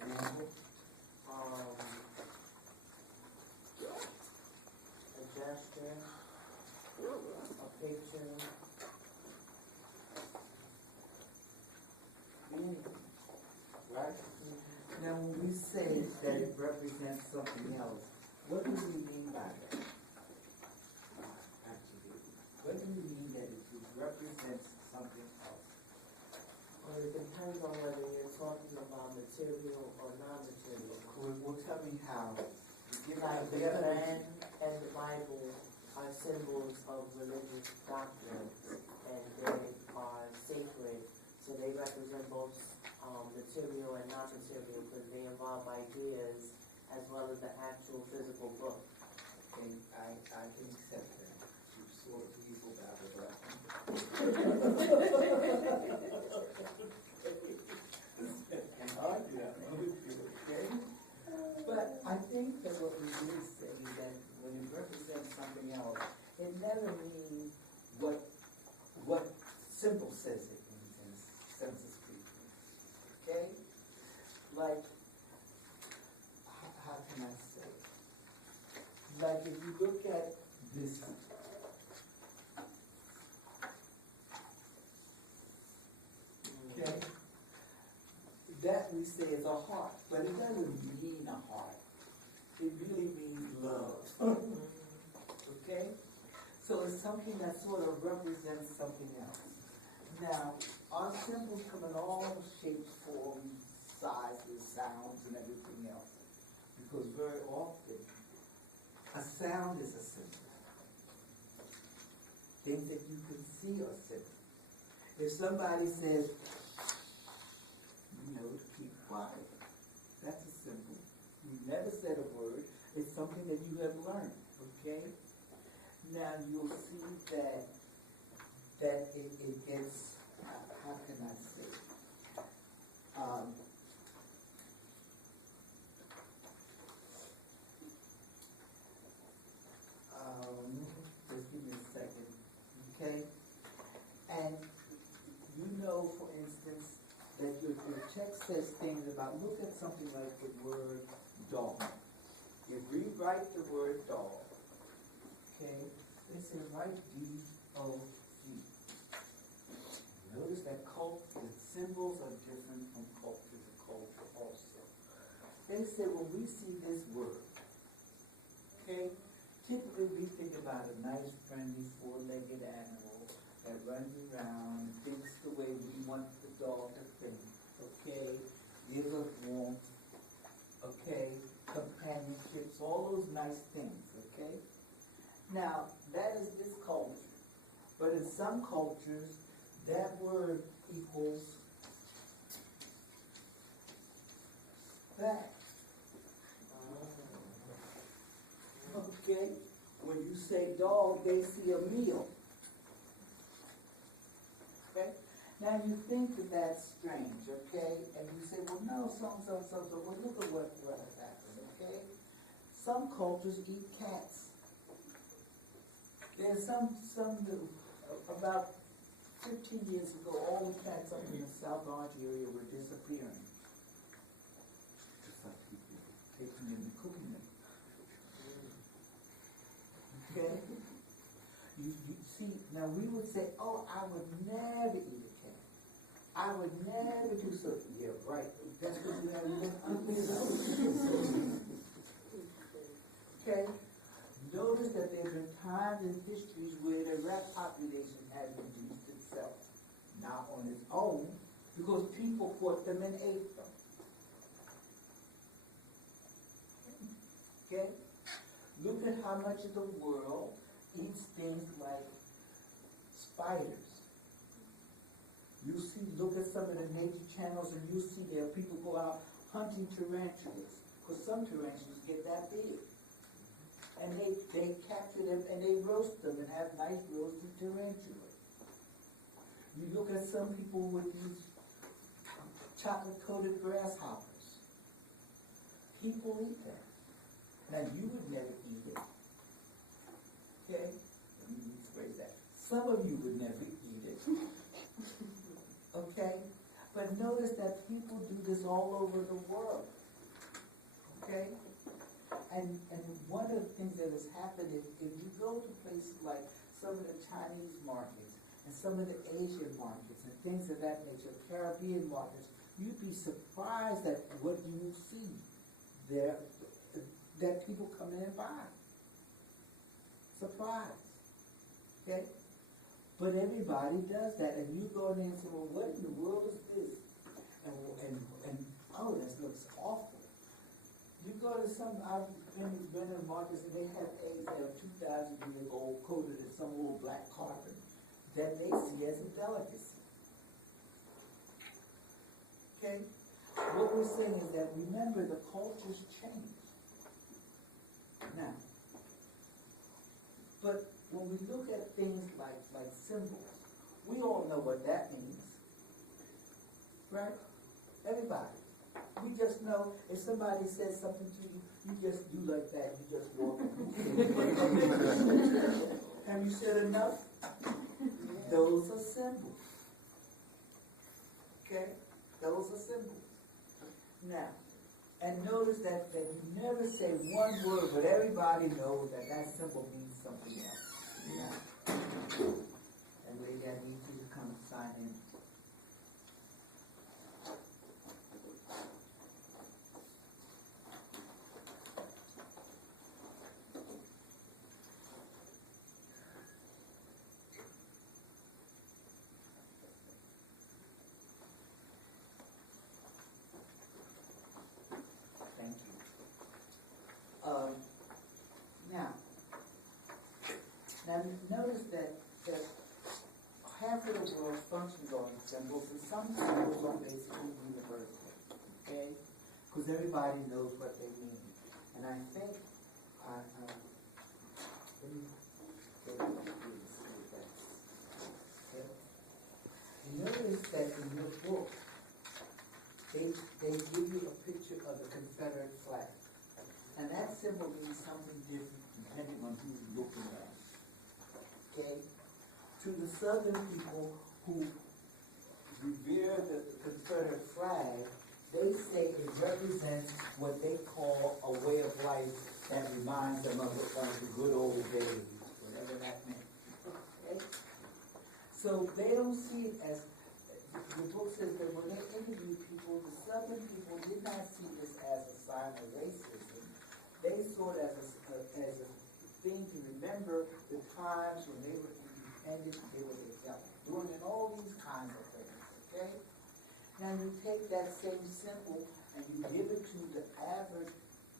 example? A gesture, a picture, Right? Now, when we say that it represents something else, what do we mean by that? Actually, what do we mean that it represents something else? well, it depends on whether you're talking about material or non-material. Well, tell me how. Give Like me the a Quran and the Bible are symbols of religious doctrines, and they are sacred, so they represent both material and non-material because they involve ideas as well as the actual physical book. Okay, I can accept that. You sort of evil about it, but okay? But I think that what we do say is that when it represents something else, it never means what symbol says it means in a sense of speaking. Okay? Like, how can I say it? Like if you look at this, okay, that we say is a heart, but it doesn't mean a heart. It really means love. Okay? So it's something that sort of represents something else. Now, our symbols come in all shapes, forms, sizes, sounds, and everything else. Because very often, a sound is a symbol. Things that you can see are symbols. If somebody says, keep quiet, that's a symbol. You never said a word. It's something that you have learned, okay? Now you'll see that it gets, how can I say? Just give me a second, okay? And for instance, that your text says things about, look at something like the word dog. You rewrite the word dog, okay? It says write D-O-G. Notice that the symbols are different from culture to culture also. They say when we see this word, okay, typically we think about a nice, friendly, four-legged animal that runs around, thinks the way we want the dog to think, okay, gives us warmth, okay, companionships, all those nice things, okay? Now, that is this culture. But in some cultures, that word equals that. Okay? When you say dog, they see a meal. Okay? Now you think that that's strange, okay? And you say, well, no, some. Well, look at what has happened, okay? Some cultures eat cats. There's some about 15 years ago, all the cats up in the South Orange area were disappearing. Just like people taking them and cooking them. Okay? You see, now we would say, oh, I would never eat a cat. I would never do so. Yeah, right. That's what you have to okay? Notice that there have been times in histories where the rat population has reduced itself. Not on its own, because people caught them and ate them. Okay? Look at how much of the world eats things like spiders. You see, look at some of the nature channels and you see there people go out hunting tarantulas. Because some tarantulas get that big. And they capture them and they roast them and have nice roasted tarantulas. You look at some people with these chocolate-coated grasshoppers. People eat that. Now you would never eat it. Okay? Let me rephrase that. Some of you would never eat it. Okay? But notice that people do this all over the world. Okay? And one of the things that has happened is if you go to places like some of the Chinese markets and some of the Asian markets and things of that nature, Caribbean markets, you'd be surprised at what you will see there that people come in and buy. Surprised. Okay? But everybody does that, and you go in there and say, well, what in the world is this? And oh, this looks awful. You go to some, I've been in markets and they have eggs that are 2,000 years old, coated in some old black carpet that they see as a delicacy. Okay? What we're saying is that, remember, the cultures change. Now, but when we look at things like symbols, we all know what that means. Right? Everybody. We just know if somebody says something to you, you just do like that, you just walk. Have you said enough? Those are symbols. Okay? Those are symbols. Now, and notice that you never say one word, but everybody knows that that symbol means something else. Yeah. And lady, I need you to come sign in. Now notice that half of the world functions on symbols, and some symbols are basically universal, okay? Because everybody knows what they mean. And I think, let me get these, okay? You notice that in your book, they give you a picture of the Confederate flag. And that symbol means something different depending on who you're looking at. Okay? To the Southern people who revere the Confederate flag, they say it represents what they call a way of life that reminds them of the good old days, whatever that meant. Okay? So they don't see it as, the book says that when they interviewed people, the Southern people did not see this as a sign of racism. They saw it as a thing to remember the times when they were independent, they were doing and all these kinds of things, okay? Now you take that same symbol and you give it to the average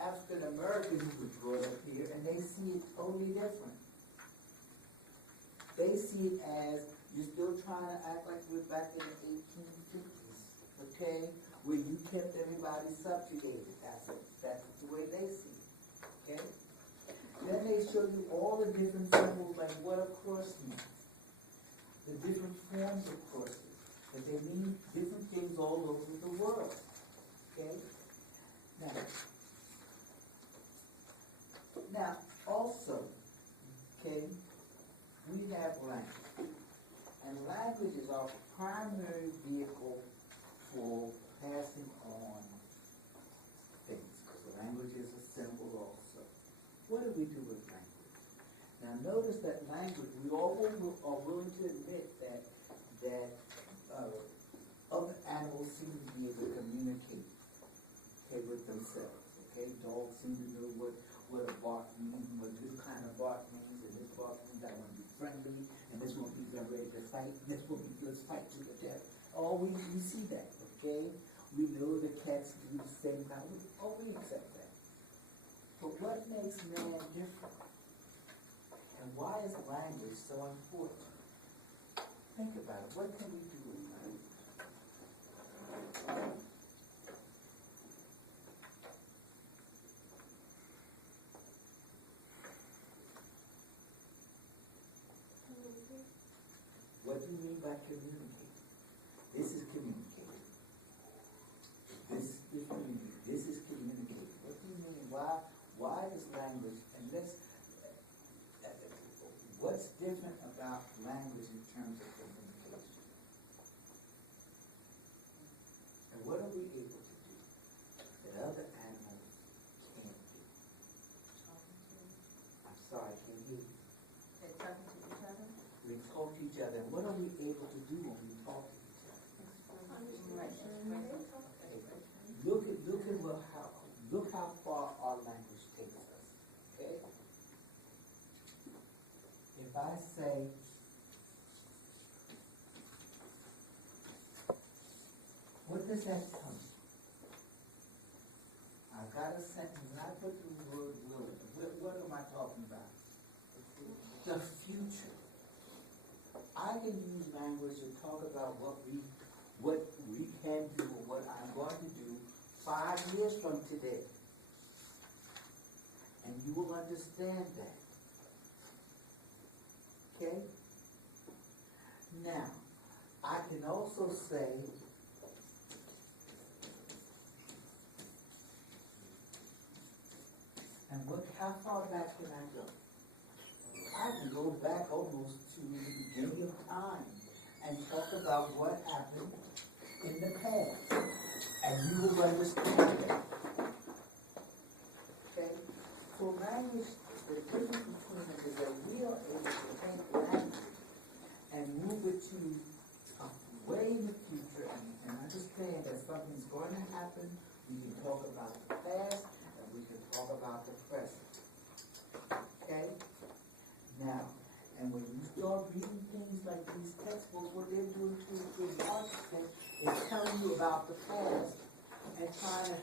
African American who was brought up here, and they see it totally different. They see it as, you're still trying to act like we're back in the 1850s, okay? Where you kept everybody subjugated. That's the way they see it, okay? Then they show you all the different symbols, like what a cross means. The different forms of crosses. That they mean different things all over the world. Okay? Now also, okay, we have language. And language is our primary vehicle for passing on things. Because language is a symbol also. What do we do with language? Now notice that language, we all are willing to admit that other animals seem to be able to communicate, okay, with themselves. Okay, dogs seem to know what a bark means, what this kind of bark means, and this bark means I want to be friendly, and this one means I'm ready to fight, and this one means let's fight to the death. Oh, we see that, okay? We know the cats do the same kind of, we accept that. But what makes man different? And why is language so important? Think about it. What can we do with language? What do you mean by communicate? This is communicating. This is communicating. This is communicating. What do you mean? Why is language, and what's different about language in terms of communication? other, and what are we able to do when we talk to each other? Look how far our language takes us, okay? If I say, what does that tell me? I got a sentence, and I put the word will. What am I talking about? The future. I can use language to talk about what we can do, or what I'm going to do 5 years from today. And you will understand that. Okay? Now, I can also say, and how far back can I go? I can go back almost to the beginning of time and talk about what happened in the past. And you will understand that. Okay? So language, the difference between them is that we are able to take language and move it to way in the future and understand that something's going to happen. We can talk about the past and we can talk about the present. Okay? Now, and when you start reading things like these textbooks, what they're doing to a large extent is telling you about the past and trying to